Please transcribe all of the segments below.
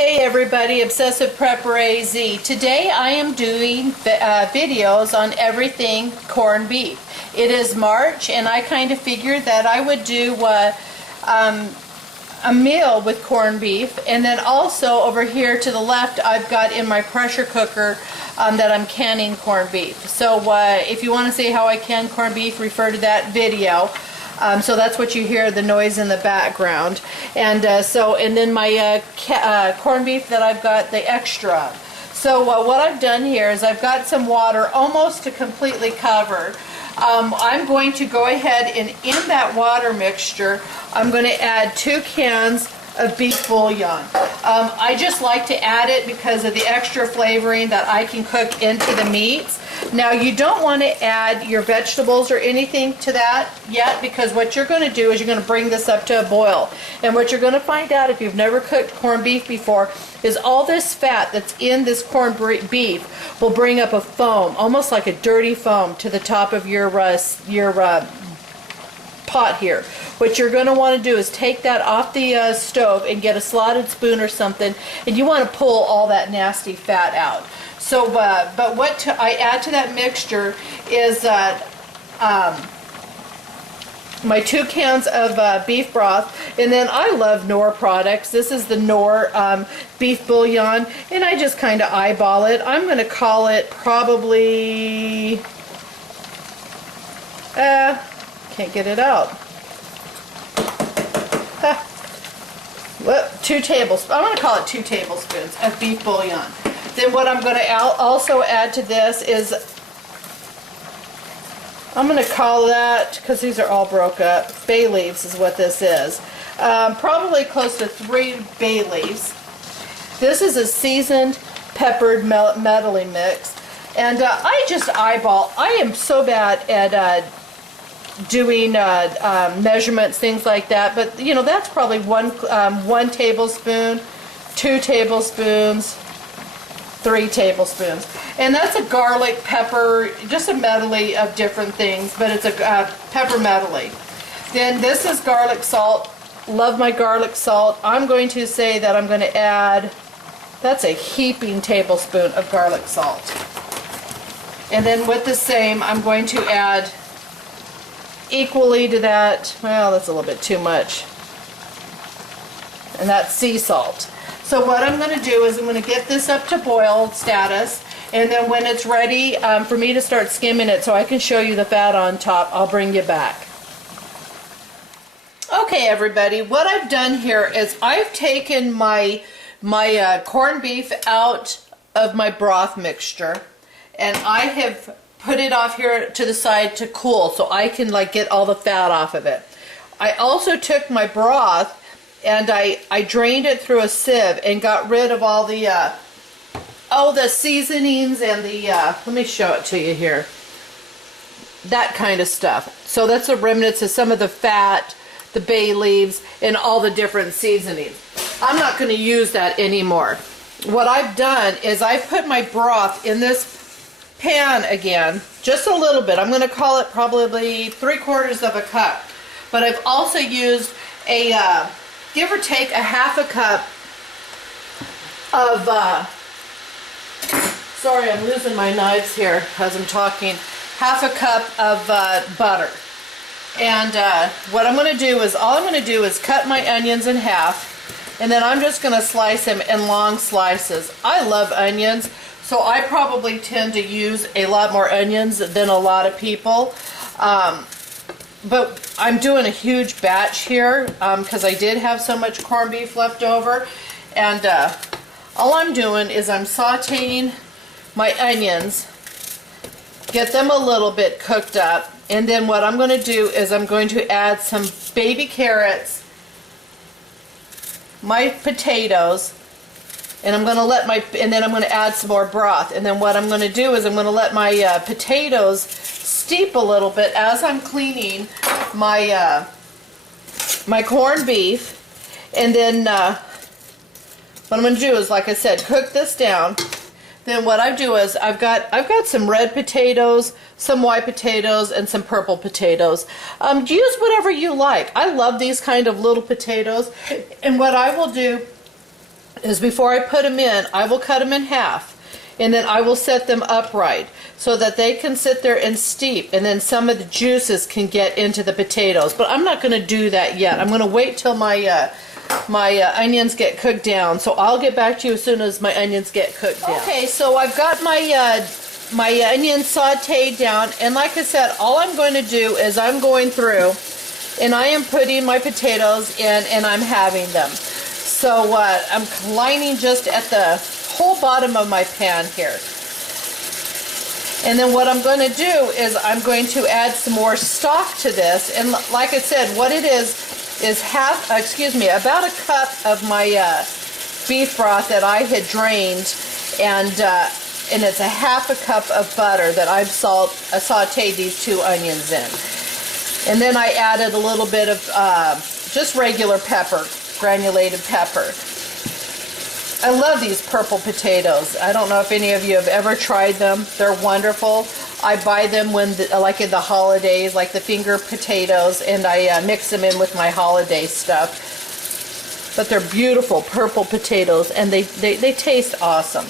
Hey everybody, Obsessive Prepper AZ. Today I am doing videos on everything corned beef. It is March and I kind of figured that I would do a meal with corned beef, and then also over here to the left I've got in my pressure cooker that I'm canning corned beef. So if you want to see how I can corned beef, refer to that video. So that's what you hear, the noise in the background. And and then my corned beef that I've got the extra. So what I've done here is I've got some water almost to completely cover. I'm going to go ahead and in that water mixture, I'm going to add 2 cans of beef bouillon. I just like to add it because of the extra flavoring that I can cook into the meats. Now you don't want to add your vegetables or anything to that yet, because what you're going to do is you're going to bring this up to a boil. And what you're going to find out if you've never cooked corned beef before is all this fat that's in this corned beef will bring up a foam, almost like a dirty foam, to the top of your pot here. What you're going to want to do is take that off the stove and get a slotted spoon or something, and you want to pull all that nasty fat out. So, but what I add to that mixture is my 2 cans of beef broth, and then I love Knorr products. This is the Knorr beef bouillon, and I just kind of eyeball it. I'm going to call it probably, can't get it out. 2 tablespoons. I'm going to call it 2 tablespoons of beef bouillon. Then what I'm going to also add to this is, I'm going to call that, because these are all broke up, bay leaves is what this is. Probably close to 3 bay leaves. This is a seasoned peppered medley mix. And I just eyeball. I am so bad at doing measurements, things like that, but you know, that's probably 1 tablespoon, 2 tablespoons, 3 tablespoons. And that's a garlic, pepper, just a medley of different things, but it's a pepper medley. Then this is garlic salt. Love my garlic salt. I'm going to say that I'm going to add, that's a heaping tablespoon of garlic salt. And then with the same, I'm going to add equally to that, well, that's a little bit too much, and that's sea salt. So what I'm going to do is I'm going to get this up to boil status, and then when it's ready for me to start skimming it so I can show you the fat on top, I'll bring you back. Okay everybody, what I've done here is I've taken my corned beef out of my broth mixture, and I have put it off here to the side to cool so I can like get all the fat off of it. I also took my broth and I drained it through a sieve and got rid of all the seasonings and the let me show it to you here, that kind of stuff. So that's the remnants of some of the fat, the bay leaves, and all the different seasonings. I'm not going to use that anymore. What I've done is I've put my broth in this pan again, just a little bit. I'm going to call it probably 3/4 of a cup. But I've also used a, give or take a 1/2 cup of, sorry, I'm losing my knives here as I'm talking, 1/2 cup of butter. And what I'm going to do is, all I'm going to do is cut my onions in half, and then I'm just going to slice them in long slices. I love onions, so I probably tend to use a lot more onions than a lot of people. But I'm doing a huge batch here because I did have so much corned beef left over. And all I'm doing is I'm sauteing my onions, get them a little bit cooked up. And then what I'm going to do is I'm going to add some baby carrots, my potatoes, and I'm going to let and then I'm going to add some more broth. And then what I'm going to do is I'm going to let my potatoes steep a little bit as I'm cleaning my my corned beef. And then what I'm going to do is, like I said, cook this down. Then what I do is I've got some red potatoes, some white potatoes, and some purple potatoes. Use whatever you like. I love these kind of little potatoes. And what I will do is before I put them in, I will cut them in half. And then I will set them upright so that they can sit there and steep, and then some of the juices can get into the potatoes. But I'm not going to do that yet. I'm going to wait till my onions get cooked down. So I'll get back to you as soon as my onions get cooked down. Okay, so I've got my my onions sauteed down, and like I said, all I'm going to do is I'm going through and I am putting my potatoes in and I'm having them. So I'm lining just at the whole bottom of my pan here. And then what I'm going to do is I'm going to add some more stock to this. And like I said, what it is about a cup of my beef broth that I had drained, and it's a half a cup of butter that I've sauteed these 2 onions in. And then I added a little bit of just regular pepper, granulated pepper. I love these purple potatoes. I don't know if any of you have ever tried them. They're wonderful. I buy them when, like in the holidays, like the finger potatoes, and I mix them in with my holiday stuff. But they're beautiful purple potatoes, and they taste awesome.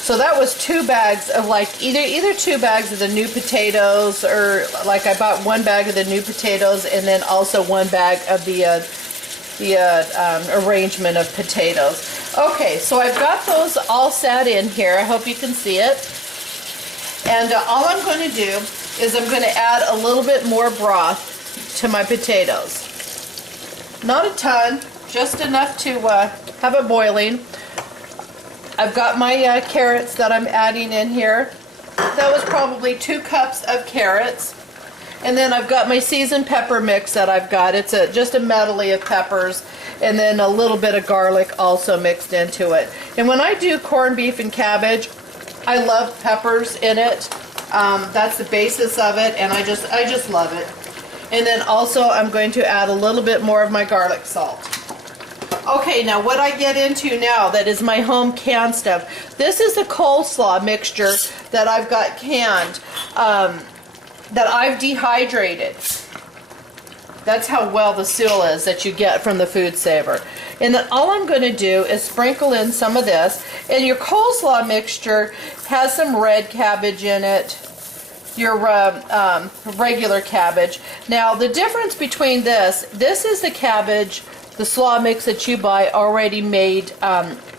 So that was 2 bags of either 2 bags of the new potatoes, or like I bought 1 bag of the new potatoes and then also 1 bag of the arrangement of potatoes. Okay, so I've got those all sat in here. I hope you can see it. And all I'm going to do is I'm going to add a little bit more broth to my potatoes. Not a ton, just enough to have it boiling. I've got my carrots that I'm adding in here. That was probably 2 cups of carrots. And then I've got my seasoned pepper mix that I've got. It's just a medley of peppers, and then a little bit of garlic also mixed into it. And when I do corned beef and cabbage, I love peppers in it. That's the basis of it, and I just love it. And then also I'm going to add a little bit more of my garlic salt. Okay, now what I get into now that is my home canned stuff. This is the coleslaw mixture that I've got canned. That I've dehydrated. That's how well the seal is that you get from the FoodSaver. And then all I'm going to do is sprinkle in some of this. And your coleslaw mixture has some red cabbage in it, your regular cabbage. Now the difference between this is the cabbage, the slaw mix that you buy already made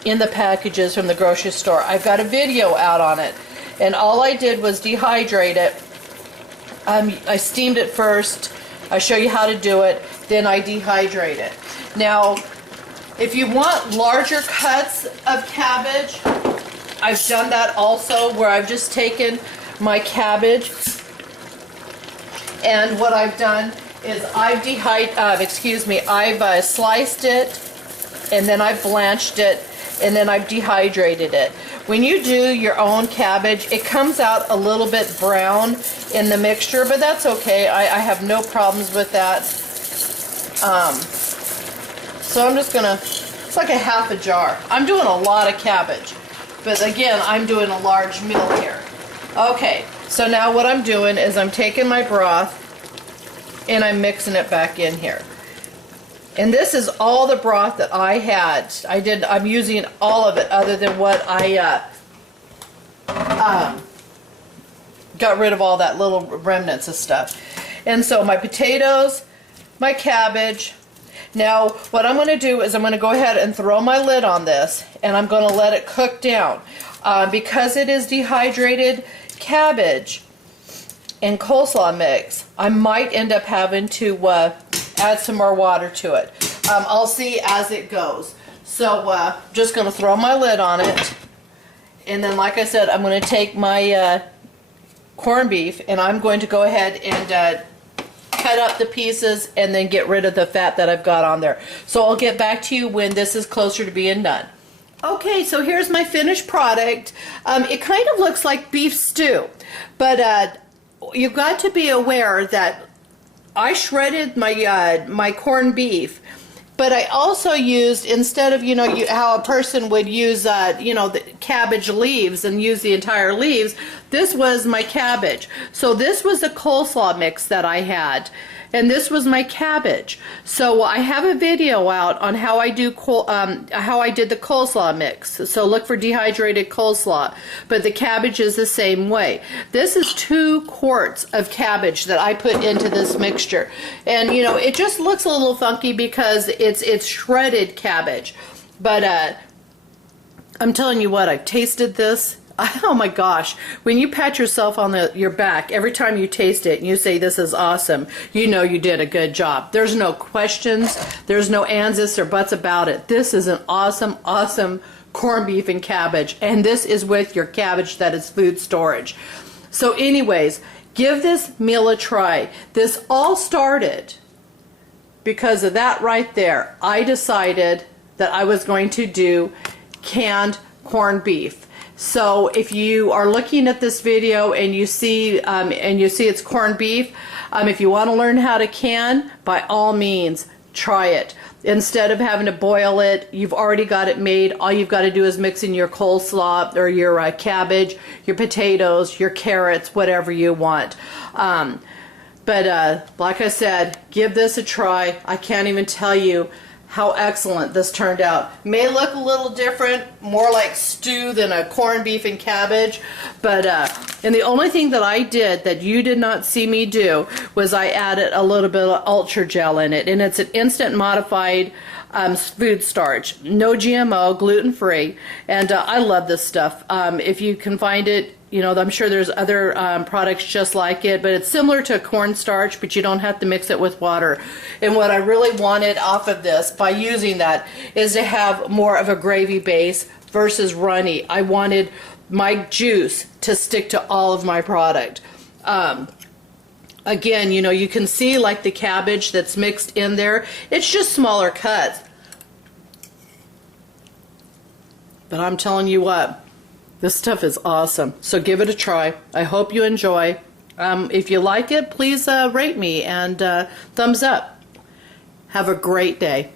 in the packages from the grocery store. I've got a video out on it. And all I did was dehydrate it. I steamed it first. I show you how to do it. Then I dehydrate it. Now, if you want larger cuts of cabbage, I've done that also, where I've just taken my cabbage, and what I've done is I've sliced it, and then I've blanched it, and then I've dehydrated it. When you do your own cabbage, it comes out a little bit brown in the mixture, but that's okay. I have no problems with that. So I'm just gonna, it's like a half a jar. I'm doing a lot of cabbage, but again, I'm doing a large meal here. Okay, so now what I'm doing is I'm taking my broth and I'm mixing it back in here. And this is all the broth that I had. I'm using all of it other than what I got rid of all that little remnants of stuff. And so my potatoes, my cabbage. Now what I'm going to do is I'm going to go ahead and throw my lid on this, and I'm going to let it cook down. Because it is dehydrated cabbage and coleslaw mix, I might end up having to add some more water to it. I'll see as it goes. So just going to throw my lid on it, and then like I said, I'm going to take my corned beef and I'm going to go ahead and cut up the pieces and then get rid of the fat that I've got on there. So I'll get back to you when this is closer to being done. Okay, so here's my finished product. It kind of looks like beef stew, but you've got to be aware that I shredded my corned beef, but I also used, instead of, how a person would use, the cabbage leaves and use the entire leaves, this was my cabbage. So this was the coleslaw mix that I had. And this was my cabbage. So I have a video out on how I do how I did the coleslaw mix. So look for dehydrated coleslaw. But the cabbage is the same way. This is 2 quarts of cabbage that I put into this mixture. And you know, it just looks a little funky because it's shredded cabbage. But I'm telling you what, I've tasted this. Oh my gosh, when you pat yourself on your back every time you taste it and you say this is awesome, you know you did a good job. There's no questions, there's no ands, ifs, or buts about it. This is an awesome, awesome corned beef and cabbage, and this is with your cabbage that is food storage. So anyways, give this meal a try. This all started because of that right there. I decided that I was going to do canned corned beef. So if you are looking at this video and you see it's corned beef, if you want to learn how to can, by all means, try it. Instead of having to boil it, you've already got it made. All you've got to do is mix in your coleslaw or your cabbage, your potatoes, your carrots, whatever you want. But like I said, give this a try. I can't even tell you how excellent this turned out. May look a little different, more like stew than a corned beef and cabbage, but and the only thing that I did that you did not see me do was I added a little bit of ultra gel in it, and it's an instant modified food starch, no GMO, gluten-free, and I love this stuff. If you can find it, you know, I'm sure there's other products just like it, but it's similar to cornstarch, but you don't have to mix it with water. And what I really wanted off of this by using that is to have more of a gravy base versus runny. I wanted my juice to stick to all of my product. Again, you know, you can see like the cabbage that's mixed in there. It's just smaller cuts. But I'm telling you what, this stuff is awesome. So give it a try. I hope you enjoy. If you like it, please rate me and thumbs up. Have a great day.